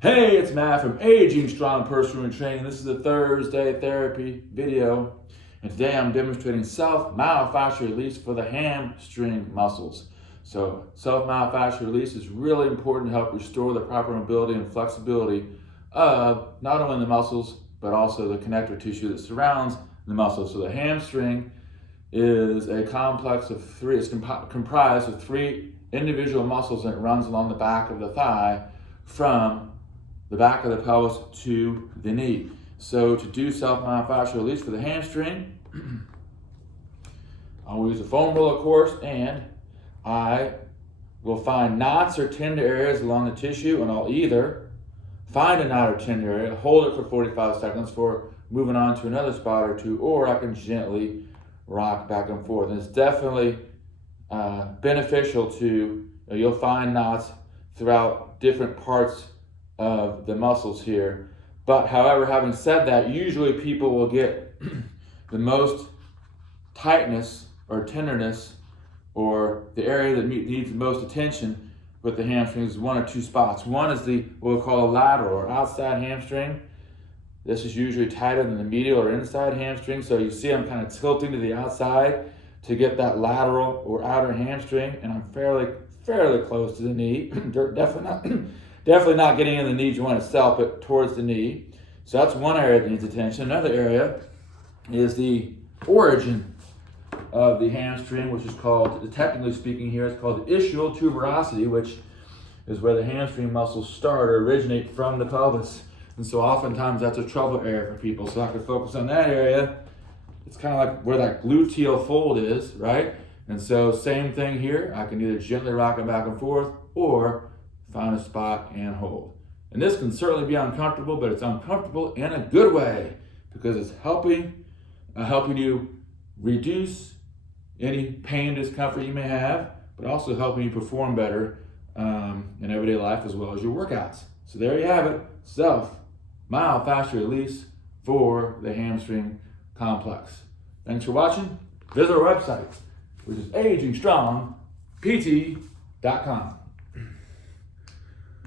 Hey, it's Matt from Aging Strong Personal Training. This is a Thursday therapy video, and today I'm demonstrating self-myofascial release for the hamstring muscles. So self-myofascial release is really important to help restore the proper mobility and flexibility of not only the muscles, but also the connective tissue that surrounds the muscles. So the hamstring is a complex of three, it's comprised of three individual muscles, and it runs along the back of the thigh from the back of the pelvis to the knee. So to do self-myofascial release for the hamstring, I'll use a foam roller, of course, and I will find knots or tender areas along the tissue, and I'll either find a knot or tender area, hold it for 45 seconds for moving on to another spot or two, or I can gently rock back and forth. And it's definitely beneficial to, you'll find knots throughout different parts of the muscles here. But however, having said that, usually people will get the most tightness or tenderness, or the area that needs the most attention with the hamstrings is one or two spots. One is the what we call a lateral or outside hamstring. This is usually tighter than the medial or inside hamstring. So you see I'm kind of tilting to the outside to get that lateral or outer hamstring, and I'm fairly close to the knee. Definitely not getting in the knee joint itself, but towards the knee. So that's one area that needs attention. Another area is the origin of the hamstring, which is called, technically speaking here, it's called the ischial tuberosity, which is where the hamstring muscles start or originate from the pelvis. And so oftentimes that's a trouble area for people. So I can focus on that area. It's kind of like where that gluteal fold is, right? And so same thing here. I can either gently rock it back and forth or find a spot and hold. And this can certainly be uncomfortable, but it's uncomfortable in a good way because it's helping you reduce any pain, discomfort you may have, but also helping you perform better in everyday life as well as your workouts. So there you have it, self-myofascial release for the hamstring complex. Thanks for watching. Visit our website, which is agingstrongpt.com.